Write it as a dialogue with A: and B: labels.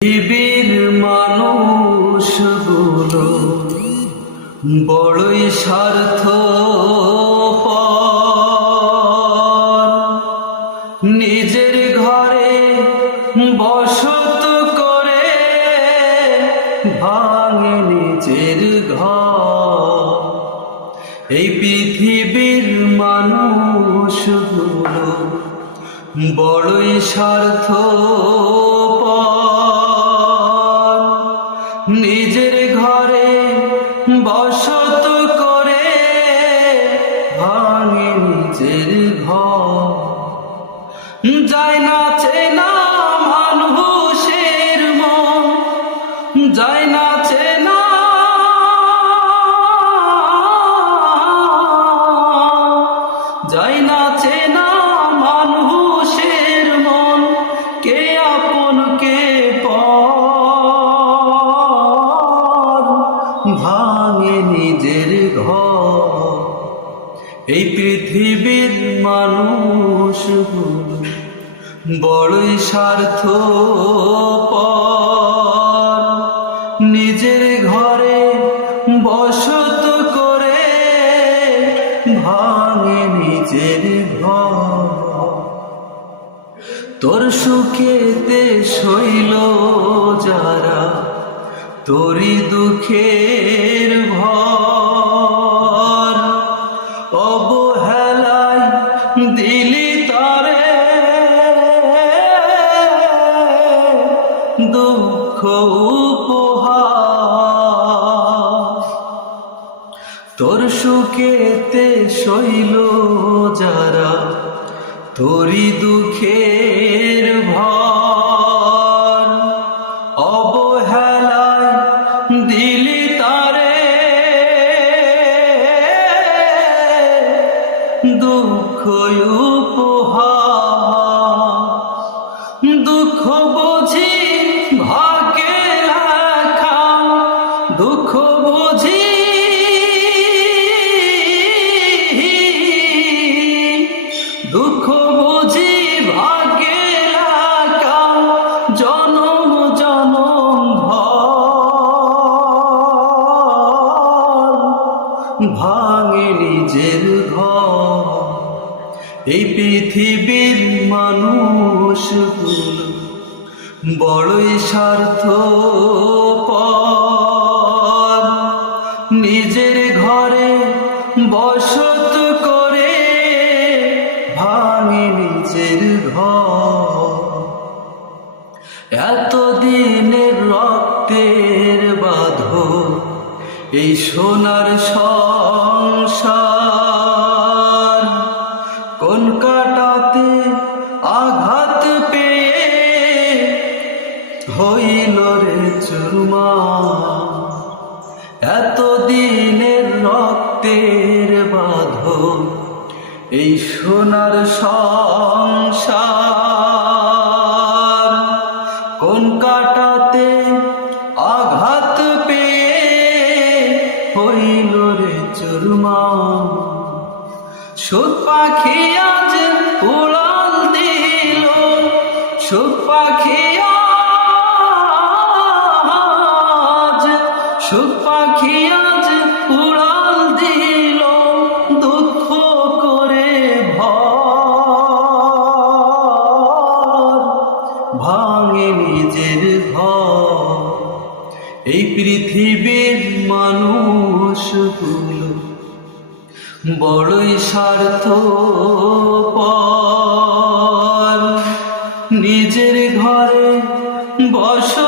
A: পৃথিবীর মানুষগুলো বড়ই স্বার্থ নিজের ঘরে বসত করে ভাঙে নিজের ঘর। এই পৃথিবীর মানুষগুলো বড়ই স্বার্থ ঘরে বসত করে ভাঙে নিজের ঘর। না চেনা মানুষের মন যায় না এই পৃথিবীর মানুষ বড়ই স্বার্থ নিজের ঘরে বসত করে ভাঙে নিজের ঘর। তোর সুখেতে শৈল যারা, তোরই দুঃখের দিলি তরে। দুঃখ তোর সুখেতে শৈল যারা তোরি দুঃখের ভর। দুঃখ বুঝি ভাগ্যে লেখা দুঃখ বুঝি দুঃখ বুঝি ভাগ্যে লেখা জনম জনম ভর ভাঙে নিজের ঘর। এই পৃথিবীর মানুষগুলো বড়ই স্বার্থ নিজের ঘরে বসত করে ভাঙে নিজের ঘর। এতদিনের রক্তের বাঁধ এই সোনার সংসার এতদিনের রক্তের বাঁধ এই সোনার সংসার। কোন কাটাতে আঘাত পেয়ে হইল রে চুরমা সুখ পাখি আজ উড়াল দিল, সুখ পাখি ভাঙে নিজের ঘর। এই পৃথিবীর মানুষগুলো বড়ই স্বার্থ নিজের ঘরে বসত